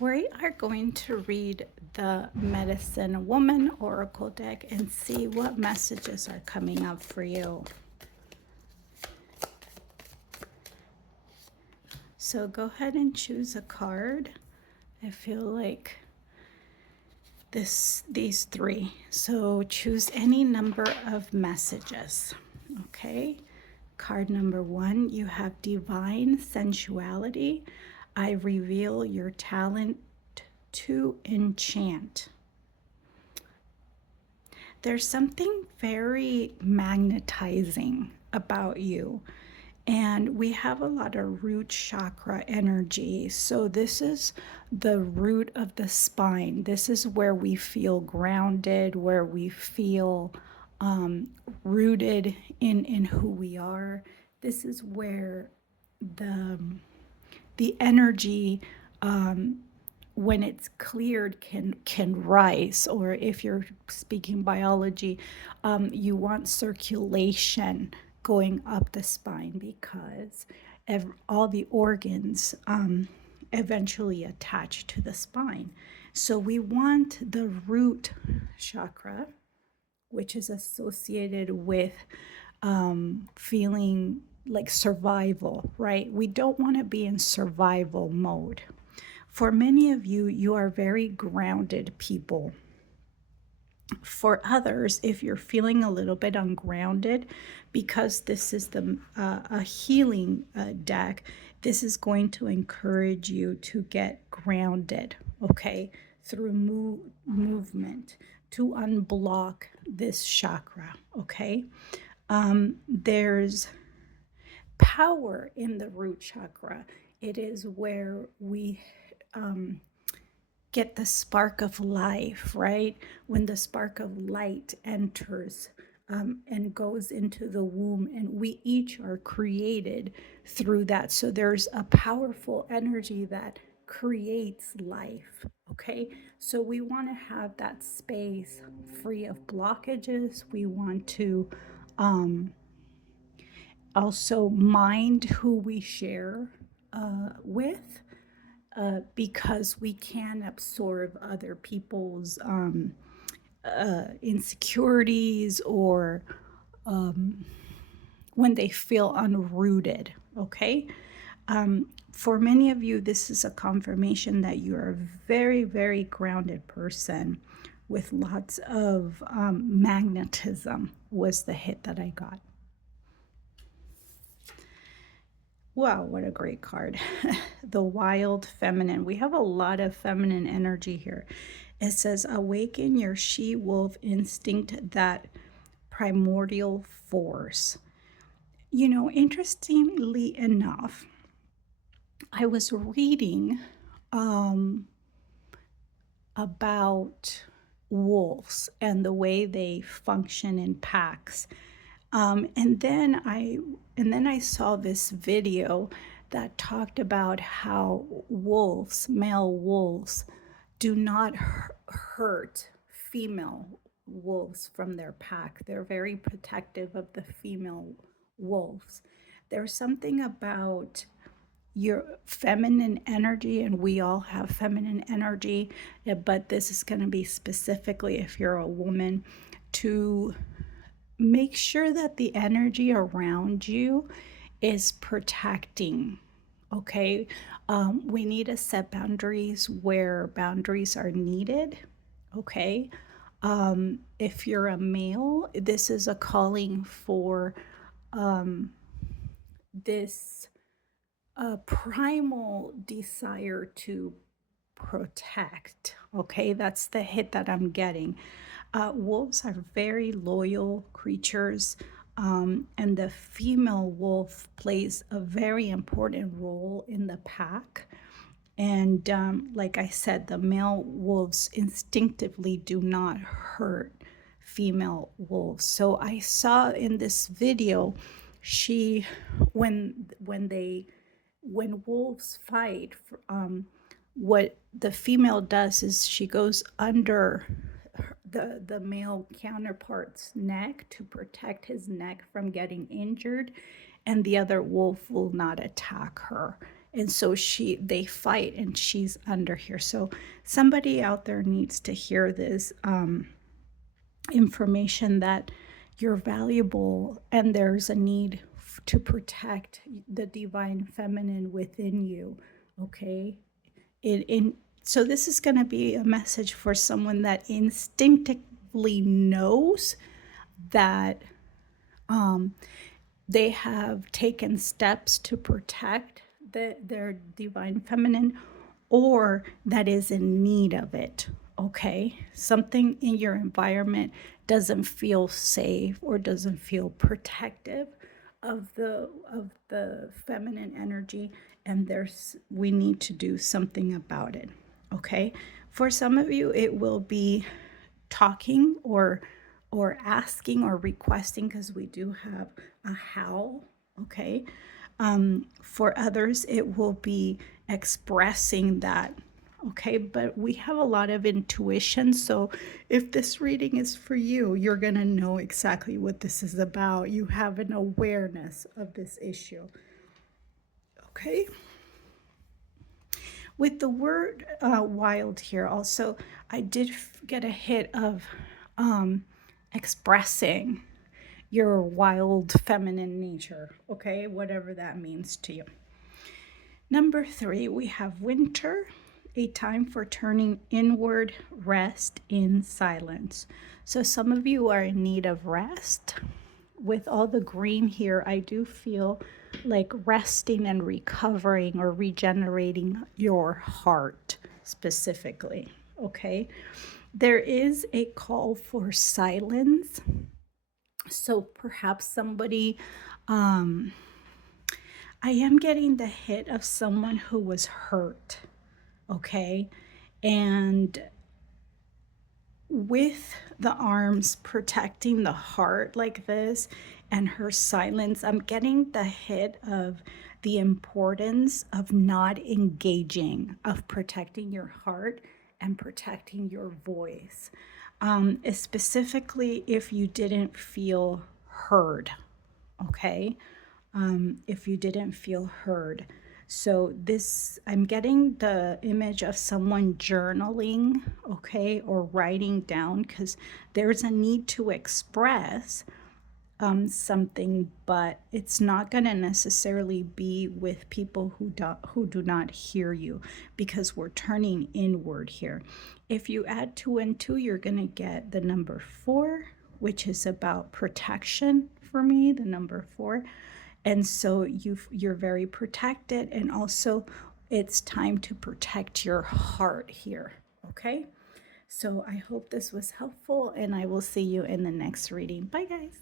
We are going to read the Medicine Woman Oracle deck and see what messages are coming up for you. So go ahead and choose a card. I feel like these three. So choose any number of messages. Okay. Card number 1, you have Divine Sensuality. I reveal your talent to enchant. There's something very magnetizing about you. And we have a lot of root chakra energy. So this is the root of the spine. This is where we feel grounded, where we feel rooted in who we are. This is where the energy when it's cleared can rise. Or if you're speaking biology, you want circulation going up the spine, because all the organs eventually attach to the spine. So we want the root chakra, which is associated with feeling like survival, right? We don't want to be in survival mode. For many of you, you are very grounded people. For others, if you're feeling a little bit ungrounded, because this is a healing deck, this is going to encourage you to get grounded, okay, through movement to unblock this chakra, okay? There's power in the root chakra. It is where we get the spark of life, right? When the spark of light enters and goes into the womb, and we each are created through that. So there's a powerful energy that creates life, okay? So we want to have that space free of blockages. We want to also mind who we share with, because we can absorb other people's insecurities, or when they feel unrooted, okay? For many of you, this is a confirmation that you're a very, very grounded person with lots of magnetism, was the hit that I got. Wow, what a great card. The Wild Feminine. We have a lot of feminine energy here. It says, awaken your she-wolf instinct, that primordial force. You know, interestingly enough, I was reading about wolves and the way they function in packs. And then I saw this video that talked about how wolves, male wolves, do not hurt female wolves from their pack. They're very protective of the female wolves. There's something about your feminine energy, and we all have feminine energy, but this is going to be specifically if you're a woman, to make sure that the energy around you is protecting, okay? We need to set boundaries where boundaries are needed, okay? If you're a male, this is a calling for this primal desire to protect, okay? That's the hit that I'm getting. Wolves are very loyal creatures, and the female wolf plays a very important role in the pack. And like I said, the male wolves instinctively do not hurt female wolves. So I saw in this video, she, when wolves fight, what the female does is she goes under the male counterpart's neck to protect his neck from getting injured, and the other wolf will not attack her. And so they fight, and she's under here. So somebody out there needs to hear this information, that you're valuable and there's a need to protect the divine feminine within you. Okay. So this is going to be a message for someone that instinctively knows that they have taken steps to protect their divine feminine, or that is in need of it. Okay, something in your environment doesn't feel safe or doesn't feel protective of the feminine energy, and we need to do something about it. Okay, for some of you it will be talking or asking or requesting, because we do have a how. Okay, for others it will be expressing that. Okay, but we have a lot of intuition, so if this reading is for you, you're going to know exactly what this is about. You have an awareness of this issue. Okay, with the word wild here also, I did get a hit of expressing your wild feminine nature. Okay, whatever that means to you. Number 3, we have winter, a time for turning inward, rest in silence. So some of you are in need of rest. With all the green here, I do feel like resting and recovering or regenerating your heart specifically. Okay, there is a call for silence. So perhaps somebody, I am getting the hit of someone who was hurt. Okay, and with the arms protecting the heart like this and her silence, I'm getting the hit of the importance of not engaging, of protecting your heart and protecting your voice, specifically if you didn't feel heard. Okay, if you didn't feel heard. So this, I'm getting the image of someone journaling, okay, or writing down, because there's a need to express something, but it's not going to necessarily be with people who do not hear you, because we're turning inward here. If you add 2 and 2, you're going to get the number 4, which is about protection for me, the number 4. And so you're very protected, and also it's time to protect your heart here. Okay, so I hope this was helpful, and I will see you in the next reading. Bye guys.